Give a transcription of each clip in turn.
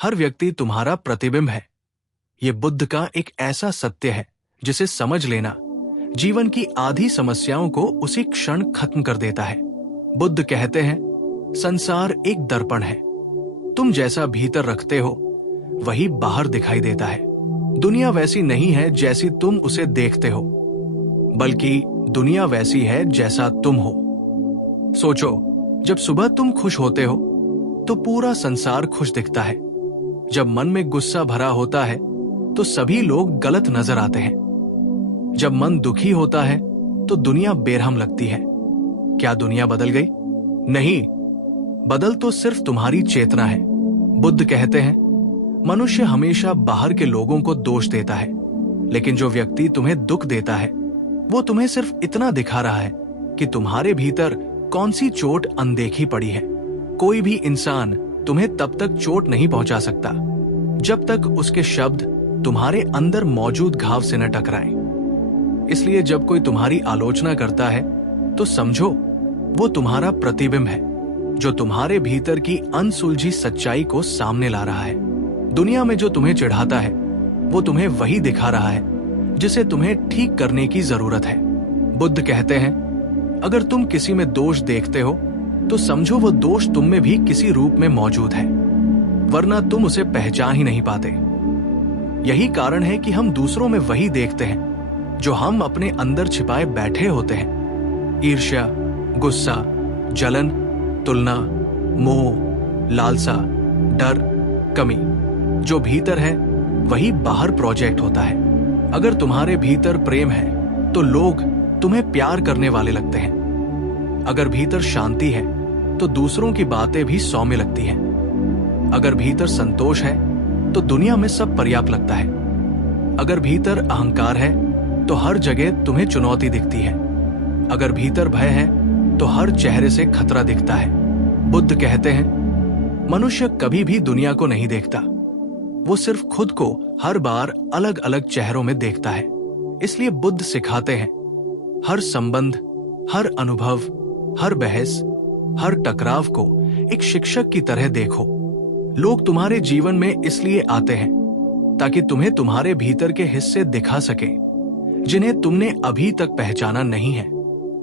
हर व्यक्ति तुम्हारा प्रतिबिंब है। ये बुद्ध का एक ऐसा सत्य है जिसे समझ लेना जीवन की आधी समस्याओं को उसी क्षण खत्म कर देता है। बुद्ध कहते हैं, संसार एक दर्पण है। तुम जैसा भीतर रखते हो वही बाहर दिखाई देता है। दुनिया वैसी नहीं है जैसी तुम उसे देखते हो, बल्कि दुनिया वैसी है जैसा तुम हो। सोचो, जब सुबह तुम खुश होते हो तो पूरा संसार खुश दिखता है। जब मन में गुस्सा भरा होता है तो सभी लोग गलत नजर आते हैं। जब मन दुखी होता है तो दुनिया बेरहम लगती है। क्या दुनिया बदल गई? नहीं, बदल तो सिर्फ तुम्हारी चेतना है। बुद्ध कहते हैं, मनुष्य हमेशा बाहर के लोगों को दोष देता है, लेकिन जो व्यक्ति तुम्हें दुख देता है वो तुम्हें सिर्फ इतना दिखा रहा है कि तुम्हारे भीतर कौन सी चोट अनदेखी पड़ी है। कोई भी इंसान तुम्हें तब तक चोट नहीं पहुंचा सकता जब तक उसके शब्द तुम्हारे अंदर मौजूद घाव से न टकराएं। इसलिए जब कोई तुम्हारी आलोचना करता है तो समझो वो तुम्हारा प्रतिबिंब है जो तुम्हारे भीतर की अनसुलझी सच्चाई को सामने ला रहा है। दुनिया में जो तुम्हें चिढ़ाता है वो तुम्हें वही दिखा रहा है जिसे तुम्हें ठीक करने की जरूरत है। बुद्ध कहते हैं, अगर तुम किसी में दोष देखते हो तो समझो वो दोष तुम में भी किसी रूप में मौजूद है, वरना तुम उसे पहचान ही नहीं पाते। यही कारण है कि हम दूसरों में वही देखते हैं जो हम अपने अंदर छिपाए बैठे होते हैं। ईर्ष्या, गुस्सा, जलन, तुलना, मोह, लालसा, डर, कमी, जो भीतर है वही बाहर प्रोजेक्ट होता है। अगर तुम्हारे भीतर प्रेम है तो लोग तुम्हें प्यार करने वाले लगते हैं। अगर भीतर शांति है तो दूसरों की बातें भी सौम्य लगती हैं। अगर भीतर संतोष है तो दुनिया में सब पर्याप्त लगता है। अगर भीतर अहंकार है तो हर जगह तुम्हें चुनौती दिखती है। अगर भीतर भय है तो हर चेहरे से खतरा दिखता है। बुद्ध कहते हैं, मनुष्य कभी भी दुनिया को नहीं देखता, वो सिर्फ खुद को हर बार अलग अलग चेहरों में देखता है। इसलिए बुद्ध सिखाते हैं, हर संबंध, हर अनुभव, हर बहस, हर टकराव को एक शिक्षक की तरह देखो। लोग तुम्हारे जीवन में इसलिए आते हैं ताकि तुम्हें तुम्हारे भीतर के हिस्से दिखा सके जिन्हें तुमने अभी तक पहचाना नहीं है।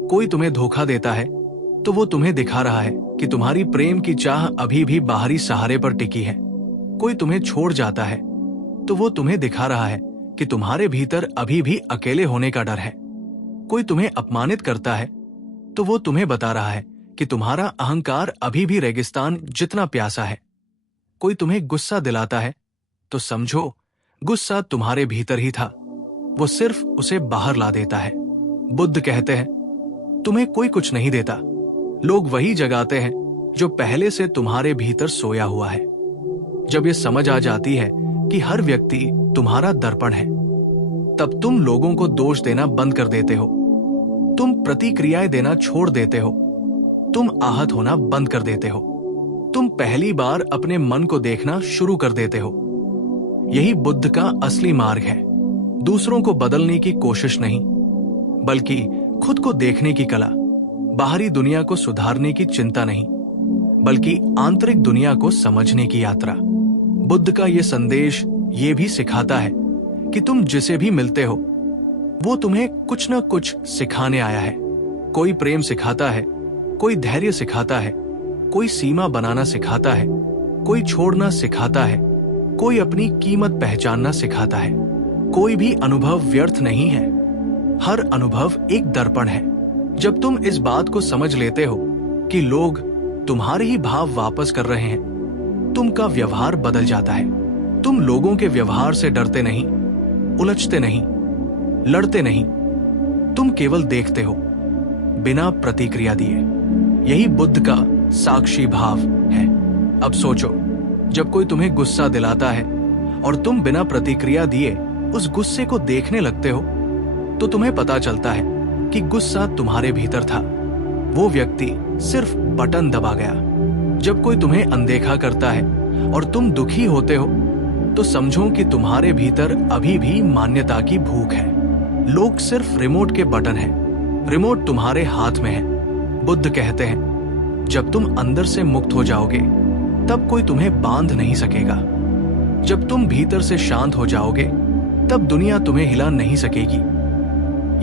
कोई तुम्हें धोखा देता है तो वो तुम्हें दिखा रहा है कि तुम्हारी प्रेम की चाह अभी भी बाहरी सहारे पर टिकी है। कोई तुम्हें छोड़ जाता है तो वो तुम्हें दिखा रहा है कि तुम्हारे भीतर अभी भी अकेले होने का डर है। कोई तुम्हें अपमानित करता है तो वो तुम्हें बता रहा है कि तुम्हारा अहंकार अभी भी रेगिस्तान जितना प्यासा है। कोई तुम्हें गुस्सा दिलाता है तो समझो गुस्सा तुम्हारे भीतर ही था, वो सिर्फ उसे बाहर ला देता है। बुद्ध कहते हैं, तुम्हें कोई कुछ नहीं देता, लोग वही जगाते हैं जो पहले से तुम्हारे भीतर सोया हुआ है। जब ये समझ आ जाती है कि हर व्यक्ति तुम्हारा दर्पण है, तब तुम लोगों को दोष देना बंद कर देते हो। तुम प्रतिक्रियाएं देना छोड़ देते हो। तुम आहत होना बंद कर देते हो। तुम पहली बार अपने मन को देखना शुरू कर देते हो। यही बुद्ध का असली मार्ग है। दूसरों को बदलने की कोशिश नहीं, बल्कि खुद को देखने की कला। बाहरी दुनिया को सुधारने की चिंता नहीं, बल्कि आंतरिक दुनिया को समझने की यात्रा। बुद्ध का यह संदेश ये भी सिखाता है कि तुम जिसे भी मिलते हो वो तुम्हें कुछ न कुछ सिखाने आया है। कोई प्रेम सिखाता है, कोई धैर्य सिखाता है, कोई सीमा बनाना सिखाता है, कोई छोड़ना सिखाता है, कोई अपनी कीमत पहचानना सिखाता है। कोई भी अनुभव व्यर्थ नहीं है। हर अनुभव एक दर्पण है। जब तुम इस बात को समझ लेते हो कि लोग तुम्हारे ही भाव वापस कर रहे हैं, तुमका व्यवहार बदल जाता है। तुम लोगों के व्यवहार से डरते नहीं, उलझते नहीं, लड़ते नहीं। तुम केवल देखते हो बिना प्रतिक्रिया दिए। यही बुद्ध का साक्षी भाव है। अब सोचो, जब कोई तुम्हें गुस्सा दिलाता है और तुम बिना प्रतिक्रिया दिए उस गुस्से को देखने लगते हो, तो तुम्हें पता चलता है कि गुस्सा तुम्हारे भीतर था। वो व्यक्ति सिर्फ बटन दबा गया। जब कोई तुम्हें अनदेखा करता है और तुम दुखी होते हो, तो समझो कि तुम्हारे भीतर अभी भी मान्यता की भूख है। लोग सिर्फ रिमोट के बटन हैं। रिमोट तुम्हारे हाथ में है। बुद्ध कहते हैं, जब तुम अंदर से मुक्त हो जाओगे, तब कोई तुम्हें बांध नहीं सकेगा। जब तुम भीतर से शांत हो जाओगे तब दुनिया तुम्हें हिला नहीं सकेगी।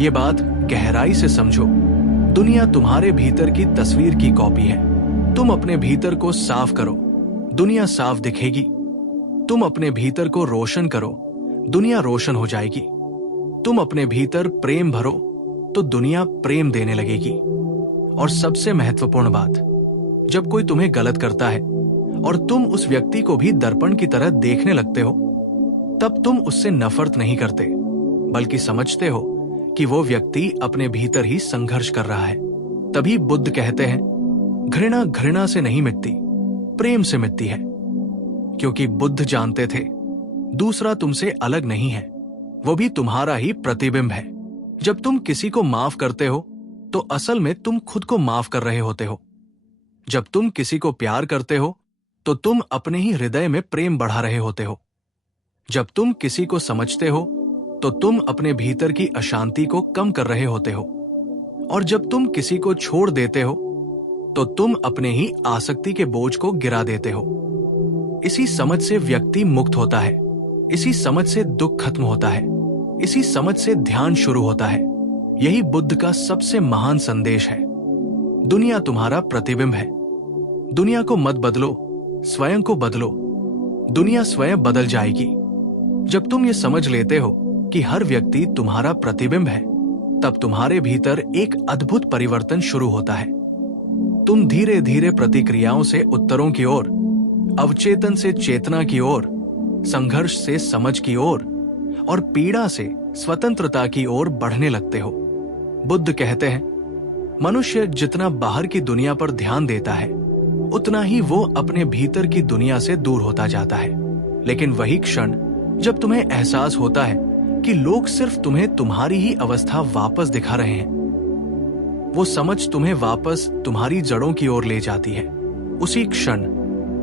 ये बात गहराई से समझो। दुनिया तुम्हारे भीतर की तस्वीर की कॉपी है। तुम अपने भीतर को साफ करो, दुनिया साफ दिखेगी। तुम अपने भीतर को रोशन करो, दुनिया रोशन हो जाएगी। तुम अपने भीतर प्रेम भरो तो दुनिया प्रेम देने लगेगी। और सबसे महत्वपूर्ण बात, जब कोई तुम्हें गलत करता है और तुम उस व्यक्ति को भी दर्पण की तरह देखने लगते हो, तब तुम उससे नफरत नहीं करते, बल्कि समझते हो कि वो व्यक्ति अपने भीतर ही संघर्ष कर रहा है। तभी बुद्ध कहते हैं, घृणा घृणा से नहीं मिटती, प्रेम से मिटती है। क्योंकि बुद्ध जानते थे दूसरा तुमसे अलग नहीं है, वो भी तुम्हारा ही प्रतिबिंब है। जब तुम किसी को माफ करते हो तो असल में तुम खुद को माफ कर रहे होते हो। जब तुम किसी को प्यार करते हो तो तुम अपने ही हृदय में प्रेम बढ़ा रहे होते हो। जब तुम किसी को समझते हो तो तुम अपने भीतर की अशांति को कम कर रहे होते हो। और जब तुम किसी को छोड़ देते हो तो तुम अपने ही आसक्ति के बोझ को गिरा देते हो। इसी समझ से व्यक्ति मुक्त होता है, इसी समझ से दुख खत्म होता है, इसी समझ से ध्यान शुरू होता है। यही बुद्ध का सबसे महान संदेश है। दुनिया तुम्हारा प्रतिबिंब है। दुनिया को मत बदलो, स्वयं को बदलो। दुनिया स्वयं बदल जाएगी। जब तुम ये समझ लेते हो कि हर व्यक्ति तुम्हारा प्रतिबिंब है, तब तुम्हारे भीतर एक अद्भुत परिवर्तन शुरू होता है। तुम धीरे धीरे प्रतिक्रियाओं से उत्तरों की ओर, अवचेतन से चेतना की ओर, संघर्ष से समझ की ओर और पीड़ा से स्वतंत्रता की ओर बढ़ने लगते हो। बुद्ध कहते हैं, मनुष्य जितना बाहर की दुनिया पर ध्यान देता है, उतना ही वो अपने भीतर की दुनिया से दूर होता जाता है। लेकिन वही क्षण जब तुम्हें एहसास होता है कि लोग सिर्फ तुम्हें तुम्हारी ही अवस्था वापस दिखा रहे हैं, वो समझ तुम्हें वापस तुम्हारी जड़ों की ओर ले जाती है। उसी क्षण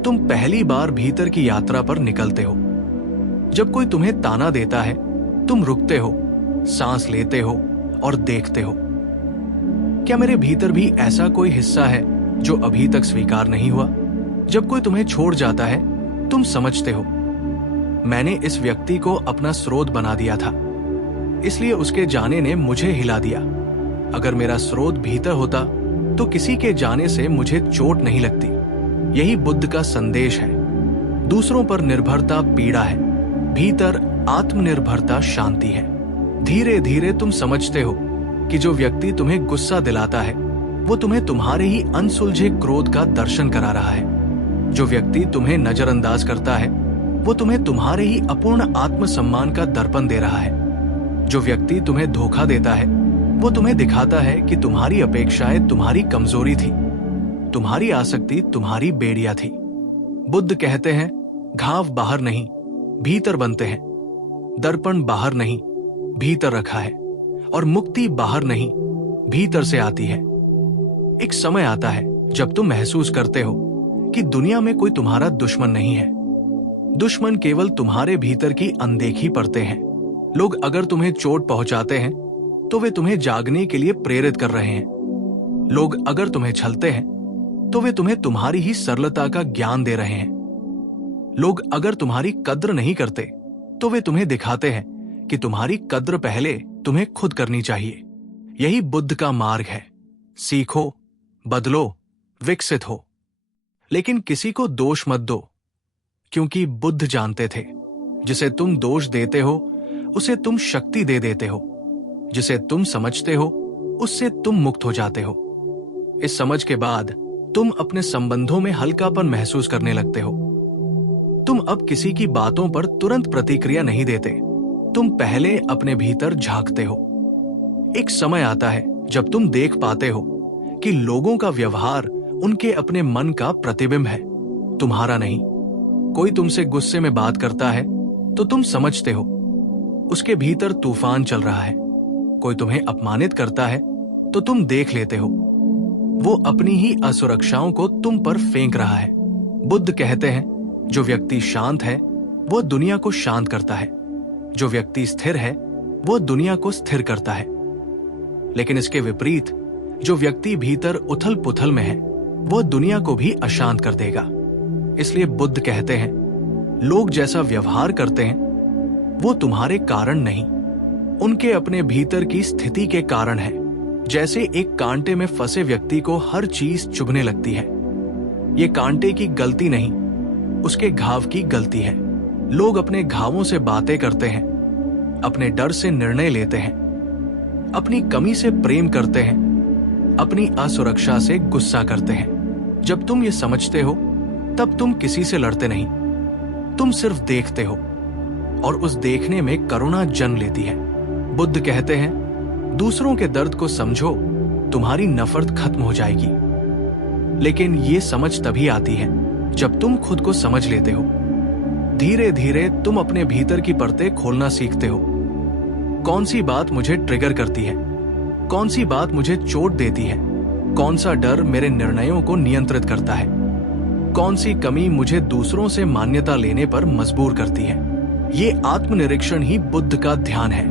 तुम पहली बार भीतर की यात्रा पर निकलते हो। जब कोई तुम्हें ताना देता है, तुम रुकते हो, सांस लेते हो और देखते हो, क्या मेरे भीतर भी ऐसा कोई हिस्सा है जो अभी तक स्वीकार नहीं हुआ? जब कोई तुम्हें छोड़ जाता है, तुम समझते हो, मैंने इस व्यक्ति को अपना स्रोत बना दिया था, इसलिए उसके जाने ने मुझे हिला दिया। अगर मेरा स्रोत भीतर होता तो किसी के जाने से मुझे चोट नहीं लगती। यही बुद्ध का संदेश है। दूसरों पर निर्भरता पीड़ा है, भीतर आत्मनिर्भरता शांति है। धीरे धीरे तुम समझते हो कि जो व्यक्ति तुम्हें गुस्सा दिलाता है, वो तुम्हें तुम्हारे ही अनसुलझे क्रोध का दर्शन करा रहा है। जो व्यक्ति तुम्हें नजरअंदाज करता है, वो तुम्हें तुम्हारे ही अपूर्ण आत्मसम्मान का दर्पण दे रहा है। जो व्यक्ति तुम्हें धोखा देता है, वो तुम्हें दिखाता है कि तुम्हारी अपेक्षाएं तुम्हारी कमजोरी थी, तुम्हारी आसक्ति तुम्हारी बेड़िया थी। बुद्ध कहते हैं, घाव बाहर नहीं, भीतर बनते हैं। दर्पण बाहर नहीं, भीतर रखा है। और मुक्ति बाहर नहीं, भीतर से आती है। एक समय आता है जब तुम महसूस करते हो कि दुनिया में कोई तुम्हारा दुश्मन नहीं है। दुश्मन केवल तुम्हारे भीतर की अनदेखी करते हैं। लोग अगर तुम्हें चोट पहुंचाते हैं तो वे तुम्हें जागने के लिए प्रेरित कर रहे हैं। लोग अगर तुम्हें छलते हैं तो वे तुम्हें तुम्हारी ही सरलता का ज्ञान दे रहे हैं। लोग अगर तुम्हारी कद्र नहीं करते तो वे तुम्हें दिखाते हैं कि तुम्हारी कद्र पहले तुम्हें खुद करनी चाहिए। यही बुद्ध का मार्ग है। सीखो, बदलो, विकसित हो। लेकिन किसी को दोष मत दो, क्योंकि बुद्ध जानते थे, जिसे तुम दोष देते हो उसे तुम शक्ति दे देते हो। जिसे तुम समझते हो उससे तुम मुक्त हो जाते हो। इस समझ के बाद तुम अपने संबंधों में हल्कापन महसूस करने लगते हो। तुम अब किसी की बातों पर तुरंत प्रतिक्रिया नहीं देते। तुम पहले अपने भीतर झांकते हो। एक समय आता है जब तुम देख पाते हो कि लोगों का व्यवहार उनके अपने मन का प्रतिबिंब है, तुम्हारा नहीं। कोई तुमसे गुस्से में बात करता है तो तुम समझते हो उसके भीतर तूफान चल रहा है। कोई तुम्हें अपमानित करता है तो तुम देख लेते हो वो अपनी ही असुरक्षाओं को तुम पर फेंक रहा है। बुद्ध कहते हैं, जो व्यक्ति शांत है वो दुनिया को शांत करता है, जो व्यक्ति स्थिर है वो दुनिया को स्थिर करता है। लेकिन इसके विपरीत जो व्यक्ति भीतर उथल पुथल में है वो दुनिया को भी अशांत कर देगा। इसलिए बुद्ध कहते हैं, लोग जैसा व्यवहार करते हैं वो तुम्हारे कारण नहीं, उनके अपने भीतर की स्थिति के कारण है। जैसे एक कांटे में फंसे व्यक्ति को हर चीज चुभने लगती है, ये कांटे की गलती नहीं, उसके घाव की गलती है। लोग अपने घावों से बातें करते हैं, अपने डर से निर्णय लेते हैं, अपनी कमी से प्रेम करते हैं, अपनी असुरक्षा से गुस्सा करते हैं। जब तुम ये समझते हो तब तुम किसी से लड़ते नहीं, तुम सिर्फ देखते हो और उस देखने में करुणा जन्म लेती है। बुद्ध कहते हैं, दूसरों के दर्द को समझो, तुम्हारी नफरत खत्म हो जाएगी। लेकिन ये समझ तभी आती है जब तुम खुद को समझ लेते हो। धीरे धीरे तुम अपने भीतर की परतें खोलना सीखते हो। कौन सी बात मुझे ट्रिगर करती है, कौन सी बात मुझे चोट देती है, कौन सा डर मेरे निर्णयों को नियंत्रित करता है, कौन सी कमी मुझे दूसरों से मान्यता लेने पर मजबूर करती है। ये आत्मनिरीक्षण ही बुद्ध का ध्यान है।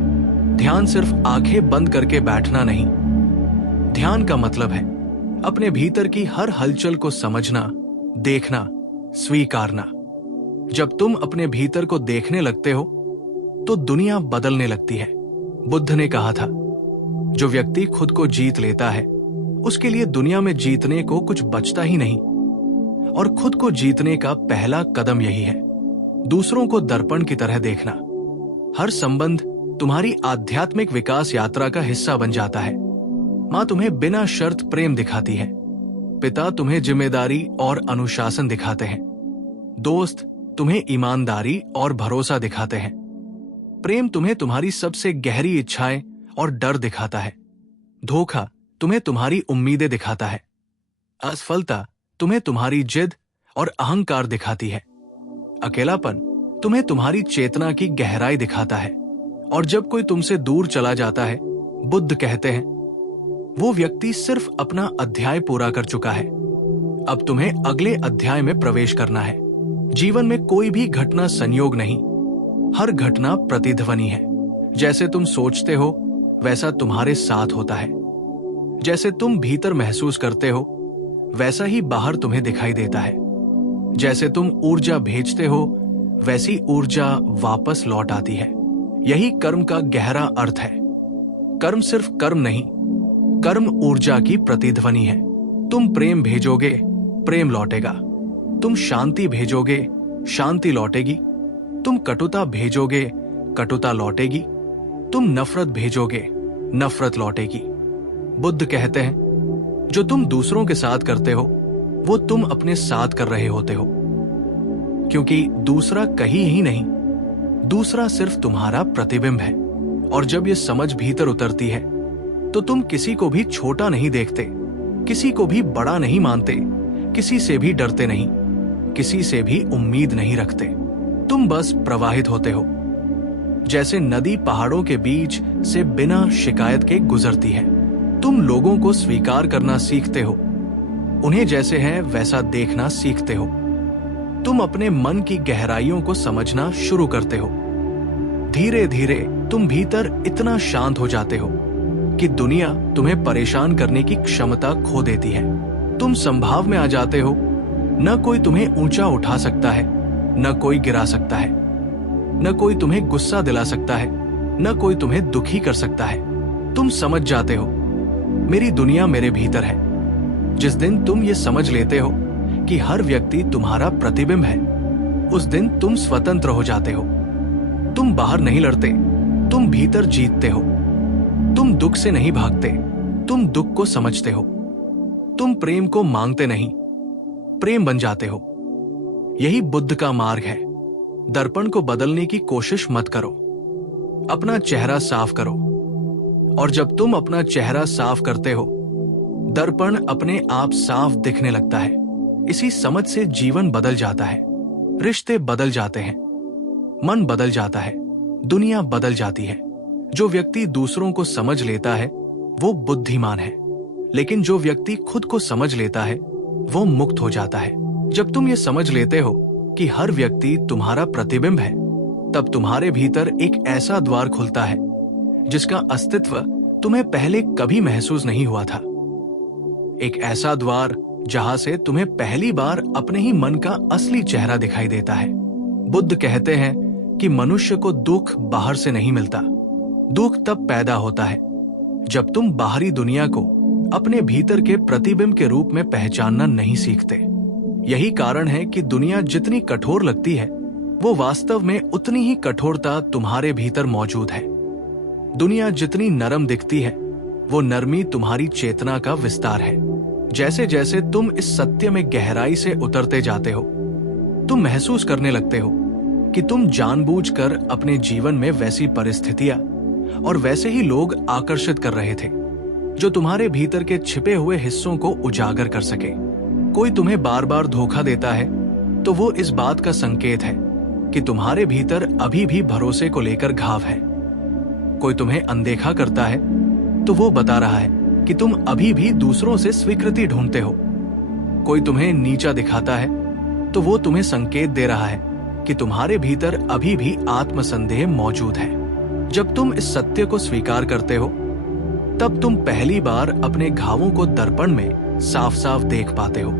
ध्यान सिर्फ आंखें बंद करके बैठना नहीं, ध्यान का मतलब है अपने भीतर की हर हलचल को समझना, देखना, स्वीकारना। जब तुम अपने भीतर को देखने लगते हो तो दुनिया बदलने लगती है। बुद्ध ने कहा था, जो व्यक्ति खुद को जीत लेता है उसके लिए दुनिया में जीतने को कुछ बचता ही नहीं। और खुद को जीतने का पहला कदम यही है, दूसरों को दर्पण की तरह देखना। हर संबंध तुम्हारी आध्यात्मिक विकास यात्रा का हिस्सा बन जाता है। माँ तुम्हें बिना शर्त प्रेम दिखाती है, पिता तुम्हें जिम्मेदारी और अनुशासन दिखाते हैं, दोस्त तुम्हें ईमानदारी और भरोसा दिखाते हैं, प्रेम तुम्हें तुम्हारी सबसे गहरी इच्छाएं और डर दिखाता है, धोखा तुम्हें तुम्हारी उम्मीदें दिखाता है, असफलता तुम्हें तुम्हारी जिद और अहंकार दिखाती है, अकेलापन तुम्हें तुम्हारी चेतना की गहराई दिखाता है। और जब कोई तुमसे दूर चला जाता है, बुद्ध कहते हैं, वो व्यक्ति सिर्फ अपना अध्याय पूरा कर चुका है। अब तुम्हें अगले अध्याय में प्रवेश करना है। जीवन में कोई भी घटना संयोग नहीं, हर घटना प्रतिध्वनि है। जैसे तुम सोचते हो वैसा तुम्हारे साथ होता है। जैसे तुम भीतर महसूस करते हो वैसा ही बाहर तुम्हें दिखाई देता है। जैसे तुम ऊर्जा भेजते हो वैसी ऊर्जा वापस लौट आती है। यही कर्म का गहरा अर्थ है। कर्म सिर्फ कर्म नहीं, कर्म ऊर्जा की प्रतिध्वनि है। तुम प्रेम भेजोगे, प्रेम लौटेगा। तुम शांति भेजोगे, शांति लौटेगी। तुम कटुता भेजोगे, कटुता लौटेगी। तुम नफरत भेजोगे, नफरत लौटेगी। बुद्ध कहते हैं, जो तुम दूसरों के साथ करते हो वो तुम अपने साथ कर रहे होते हो, क्योंकि दूसरा कहीं ही नहीं, दूसरा सिर्फ तुम्हारा प्रतिबिंब है। और जब ये समझ भीतर उतरती है तो तुम किसी को भी छोटा नहीं देखते, किसी को भी बड़ा नहीं मानते, किसी से भी डरते नहीं, किसी से भी उम्मीद नहीं रखते। तुम बस प्रवाहित होते हो, जैसे नदी पहाड़ों के बीच से बिना शिकायत के गुजरती है। तुम लोगों को स्वीकार करना सीखते हो, उन्हें जैसे है वैसा देखना सीखते हो। तुम अपने मन की गहराइयों को समझना शुरू करते हो। धीरे धीरे तुम भीतर इतना शांत हो जाते हो कि दुनिया तुम्हें परेशान करने की क्षमता खो देती है। तुम संभाव में आ जाते हो, न कोई तुम्हें ऊंचा उठा सकता है, न कोई गिरा सकता है, न कोई तुम्हें गुस्सा दिला सकता है, न कोई तुम्हें दुखी कर सकता है। तुम समझ जाते हो, मेरी दुनिया मेरे भीतर है। जिस दिन तुम ये समझ लेते हो कि हर व्यक्ति तुम्हारा प्रतिबिंब है, उस दिन तुम स्वतंत्र हो जाते हो। तुम बाहर नहीं लड़ते, तुम भीतर जीतते हो। तुम दुख से नहीं भागते, तुम दुख को समझते हो। तुम प्रेम को मांगते नहीं, प्रेम बन जाते हो। यही बुद्ध का मार्ग है। दर्पण को बदलने की कोशिश मत करो, अपना चेहरा साफ करो। और जब तुम अपना चेहरा साफ करते हो, दर्पण अपने आप साफ दिखने लगता है। इसी समझ से जीवन बदल जाता है, रिश्ते बदल जाते हैं, मन बदल जाता है, दुनिया बदल जाती है। जो व्यक्ति दूसरों को समझ लेता है वो बुद्धिमान है, लेकिन जो व्यक्ति खुद को समझ लेता है वो मुक्त हो जाता है। जब तुम ये समझ लेते हो कि हर व्यक्ति तुम्हारा प्रतिबिंब है, तब तुम्हारे भीतर एक ऐसा द्वार खुलता है जिसका अस्तित्व तुम्हें पहले कभी महसूस नहीं हुआ था। एक ऐसा द्वार जहां से तुम्हें पहली बार अपने ही मन का असली चेहरा दिखाई देता है। बुद्ध कहते हैं कि मनुष्य को दुख बाहर से नहीं मिलता। दुख तब पैदा होता है जब तुम बाहरी दुनिया को अपने भीतर के प्रतिबिंब के रूप में पहचानना नहीं सीखते। यही कारण है कि दुनिया जितनी कठोर लगती है, वो वास्तव में उतनी ही कठोरता तुम्हारे भीतर मौजूद है। दुनिया जितनी नरम दिखती है, वो नरमी तुम्हारी चेतना का विस्तार है। जैसे जैसे तुम इस सत्य में गहराई से उतरते जाते हो, तुम महसूस करने लगते हो कि तुम जानबूझकर अपने जीवन में वैसी परिस्थितियां और वैसे ही लोग आकर्षित कर रहे थे जो तुम्हारे भीतर के छिपे हुए हिस्सों को उजागर कर सके। कोई तुम्हें बार बार धोखा देता है तो वो इस बात का संकेत है कि तुम्हारे भीतर अभी भी भरोसे को लेकर घाव है। कोई तुम्हें अनदेखा करता है तो वो बता रहा है कि तुम अभी भी दूसरों से स्वीकृति ढूंढते हो। कोई तुम्हें नीचा दिखाता है तो वो तुम्हें संकेत दे रहा है कि तुम्हारे भीतर अभी भी आत्मसंदेह मौजूद है। जब तुम इस सत्य को स्वीकार करते हो, तब तुम पहली बार अपने घावों को दर्पण में साफ साफ देख पाते हो।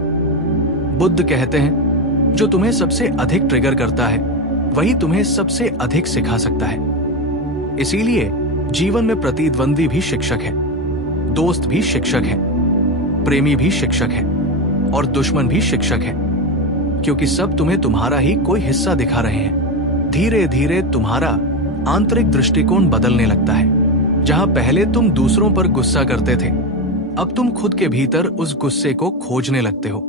बुद्ध कहते हैं, जो तुम्हें सबसे अधिक ट्रिगर करता है, वही तुम्हें सबसे अधिक सिखा सकता है। इसीलिए जीवन में प्रतिद्वंदी भी शिक्षक है, दोस्त भी शिक्षक है, प्रेमी भी शिक्षक है और दुश्मन भी शिक्षक है, क्योंकि सब तुम्हें तुम्हारा ही कोई हिस्सा दिखा रहे हैं। धीरे धीरे तुम्हारा आंतरिक दृष्टिकोण बदलने लगता है। जहां पहले तुम दूसरों पर गुस्सा करते थे, अब तुम खुद के भीतर उस गुस्से को खोजने लगते हो।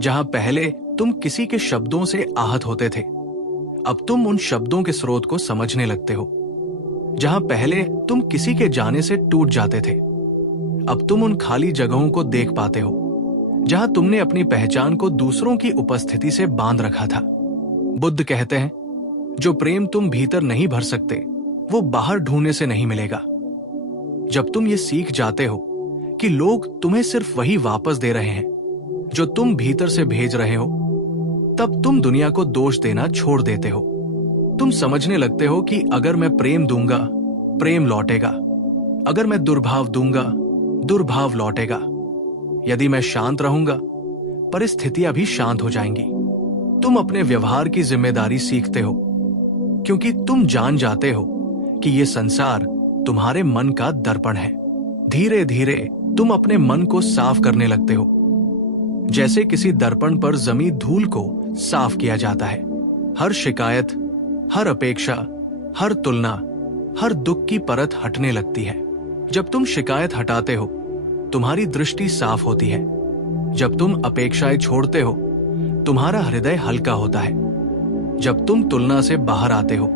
जहां पहले तुम किसी के शब्दों से आहत होते थे, अब तुम उन शब्दों के स्रोत को समझने लगते हो। जहां पहले तुम किसी के जाने से टूट जाते थे, अब तुम उन खाली जगहों को देख पाते हो जहां तुमने अपनी पहचान को दूसरों की उपस्थिति से बांध रखा था। बुद्ध कहते हैं, जो प्रेम तुम भीतर नहीं भर सकते, वो बाहर ढूंढने से नहीं मिलेगा। जब तुम ये सीख जाते हो कि लोग तुम्हें सिर्फ वही वापस दे रहे हैं जो तुम भीतर से भेज रहे हो, तब तुम दुनिया को दोष देना छोड़ देते हो। तुम समझने लगते हो कि अगर मैं प्रेम दूंगा, प्रेम लौटेगा। अगर मैं दुर्भाव दूंगा, दुर्भाव लौटेगा। यदि मैं शांत रहूंगा, परिस्थितियां भी शांत हो जाएंगी। तुम अपने व्यवहार की जिम्मेदारी सीखते हो, क्योंकि तुम जान जाते हो कि ये संसार तुम्हारे मन का दर्पण है। धीरे धीरे तुम अपने मन को साफ करने लगते हो, जैसे किसी दर्पण पर जमी धूल को साफ किया जाता है। हर शिकायत, हर अपेक्षा, हर तुलना, हर दुख की परत हटने लगती है। जब तुम शिकायत हटाते हो, तुम्हारी दृष्टि साफ होती है। जब तुम अपेक्षाएं छोड़ते हो, तुम्हारा हृदय हल्का होता है। जब तुम तुलना से बाहर आते हो,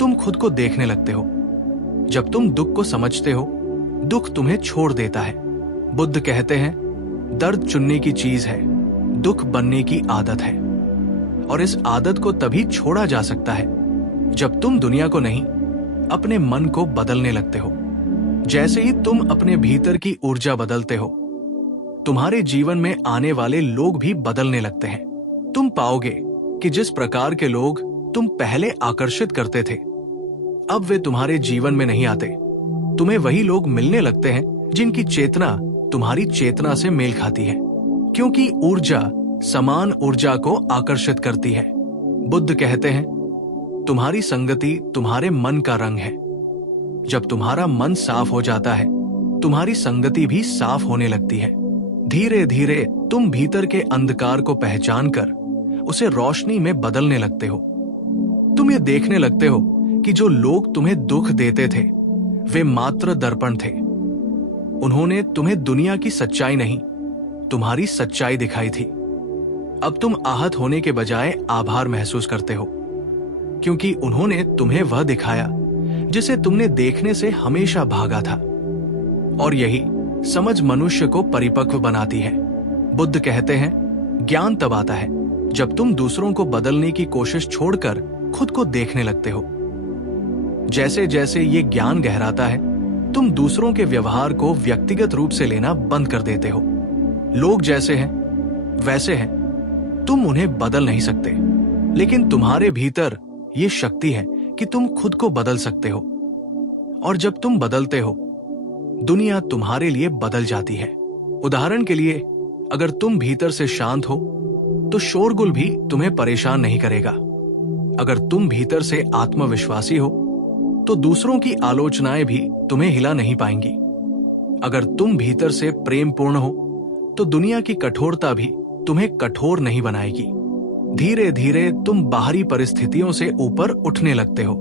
तुम खुद को देखने लगते हो। जब तुम दुख को समझते हो, दुख तुम्हें छोड़ देता है। बुद्ध कहते हैं, दर्द चुनने की चीज है, दुख बनने की आदत है। और इस आदत को तभी छोड़ा जा सकता है जब तुम दुनिया को नहीं, अपने मन को बदलने लगते हो। जैसे ही तुम अपने भीतर की ऊर्जा बदलते हो, तुम्हारे जीवन में आने वाले लोग भी बदलने लगते हैं। तुम पाओगे कि जिस प्रकार के लोग तुम पहले आकर्षित करते थे, अब वे तुम्हारे जीवन में नहीं आते। तुम्हें वही लोग मिलने लगते हैं जिनकी चेतना तुम्हारी चेतना से मेल खाती है, क्योंकि ऊर्जा समान ऊर्जा को आकर्षित करती है। बुद्ध कहते हैं, तुम्हारी संगति तुम्हारे मन का रंग है। जब तुम्हारा मन साफ हो जाता है, तुम्हारी संगति भी साफ होने लगती है। धीरे धीरे तुम भीतर के अंधकार को पहचान कर उसे रोशनी में बदलने लगते हो। तुम ये देखने लगते हो कि जो लोग तुम्हें दुख देते थे, वे मात्र दर्पण थे। उन्होंने तुम्हें दुनिया की सच्चाई नहीं, तुम्हारी सच्चाई दिखाई थी। अब तुम आहत होने के बजाय आभार महसूस करते हो, क्योंकि उन्होंने तुम्हें वह दिखाया जिसे तुमने देखने से हमेशा भागा था। और यही समझ मनुष्य को परिपक्व बनाती है। बुद्ध कहते हैं, ज्ञान तब आता है जब तुम दूसरों को बदलने की कोशिश छोड़कर खुद को देखने लगते हो। जैसे जैसे ये ज्ञान गहराता है, तुम दूसरों के व्यवहार को व्यक्तिगत रूप से लेना बंद कर देते हो। लोग जैसे हैं वैसे हैं, तुम उन्हें बदल नहीं सकते, लेकिन तुम्हारे भीतर ये शक्ति है कि तुम खुद को बदल सकते हो। और जब तुम बदलते हो, दुनिया तुम्हारे लिए बदल जाती है। उदाहरण के लिए, अगर तुम भीतर से शांत हो, तो शोरगुल भी तुम्हें परेशान नहीं करेगा। अगर तुम भीतर से आत्मविश्वासी हो तो दूसरों की आलोचनाएं भी तुम्हें हिला नहीं पाएंगी। अगर तुम भीतर से प्रेमपूर्ण हो तो दुनिया की कठोरता भी तुम्हें कठोर नहीं बनाएगी। धीरे धीरे तुम बाहरी परिस्थितियों से ऊपर उठने लगते हो।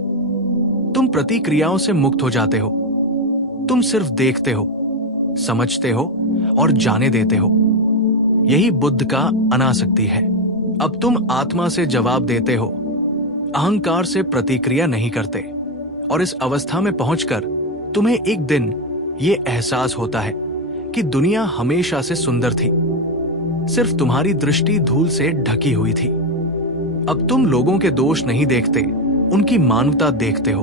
तुम प्रतिक्रियाओं से मुक्त हो जाते हो। तुम सिर्फ देखते हो, समझते हो और जाने देते हो। यही बुद्ध का अनासक्ति है। अब तुम आत्मा से जवाब देते हो, अहंकार से प्रतिक्रिया नहीं करते। और इस अवस्था में पहुंचकर तुम्हें एक दिन ये एहसास होता है कि दुनिया हमेशा से सुंदर थी, सिर्फ तुम्हारी दृष्टि धूल से ढकी हुई थी। अब तुम लोगों के दोष नहीं देखते, उनकी मानवता देखते हो।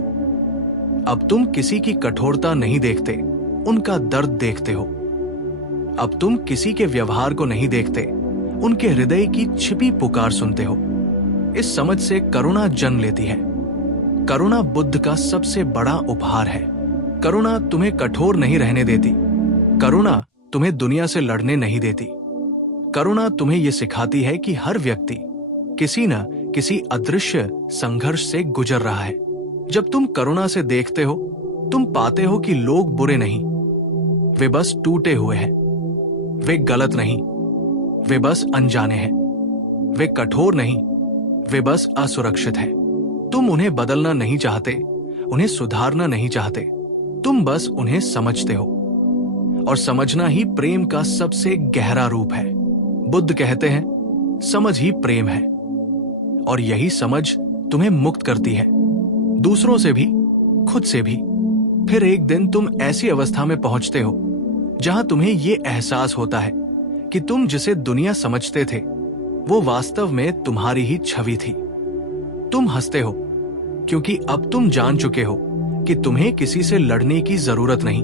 अब तुम किसी की कठोरता नहीं देखते, उनका दर्द देखते हो। अब तुम किसी के व्यवहार को नहीं देखते, उनके हृदय की छिपी पुकार सुनते हो। इस समझ से करुणा जन्म लेती है। करुणा बुद्ध का सबसे बड़ा उपहार है। करुणा तुम्हें कठोर नहीं रहने देती। करुणा तुम्हें दुनिया से लड़ने नहीं देती। करुणा तुम्हें यह सिखाती है कि हर व्यक्ति किसी न किसी अदृश्य संघर्ष से गुजर रहा है। जब तुम करुणा से देखते हो, तुम पाते हो कि लोग बुरे नहीं, वे बस टूटे हुए हैं। वे गलत नहीं, वे बस अनजाने हैं। वे कठोर नहीं, वे बस असुरक्षित हैं। तुम उन्हें बदलना नहीं चाहते, उन्हें सुधारना नहीं चाहते, तुम बस उन्हें समझते हो। और समझना ही प्रेम का सबसे गहरा रूप है। बुद्ध कहते हैं, समझ ही प्रेम है। और यही समझ तुम्हें मुक्त करती है, दूसरों से भी, खुद से भी। फिर एक दिन तुम ऐसी अवस्था में पहुंचते हो जहां तुम्हें यह एहसास होता है कि तुम जिसे दुनिया समझते थे वो वास्तव में तुम्हारी ही छवि थी। तुम हंसते हो क्योंकि अब तुम जान चुके हो कि तुम्हें किसी से लड़ने की जरूरत नहीं,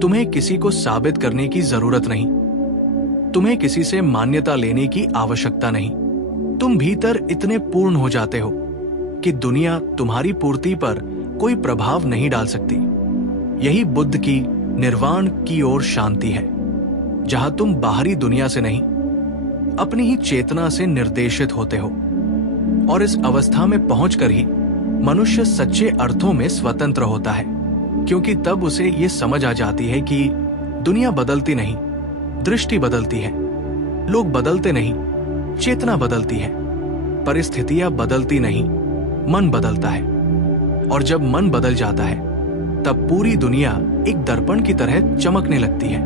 तुम्हें किसी को साबित करने की जरूरत नहीं, तुम्हें किसी से मान्यता लेने की आवश्यकता नहीं। तुम भीतर इतने पूर्ण हो जाते हो कि दुनिया तुम्हारी पूर्ति पर कोई प्रभाव नहीं डाल सकती। यही बुद्ध की निर्वाण की ओर शांति है, जहां तुम बाहरी दुनिया से नहीं, अपनी ही चेतना से निर्देशित होते हो। और इस अवस्था में पहुंचकर ही मनुष्य सच्चे अर्थों में स्वतंत्र होता है, क्योंकि तब उसे ये समझ आ जाती है कि दुनिया बदलती नहीं, दृष्टि बदलती है। लोग बदलते नहीं, चेतना बदलती है। परिस्थितियां बदलती नहीं, मन बदलता है। और जब मन बदल जाता है तब पूरी दुनिया एक दर्पण की तरह चमकने लगती है।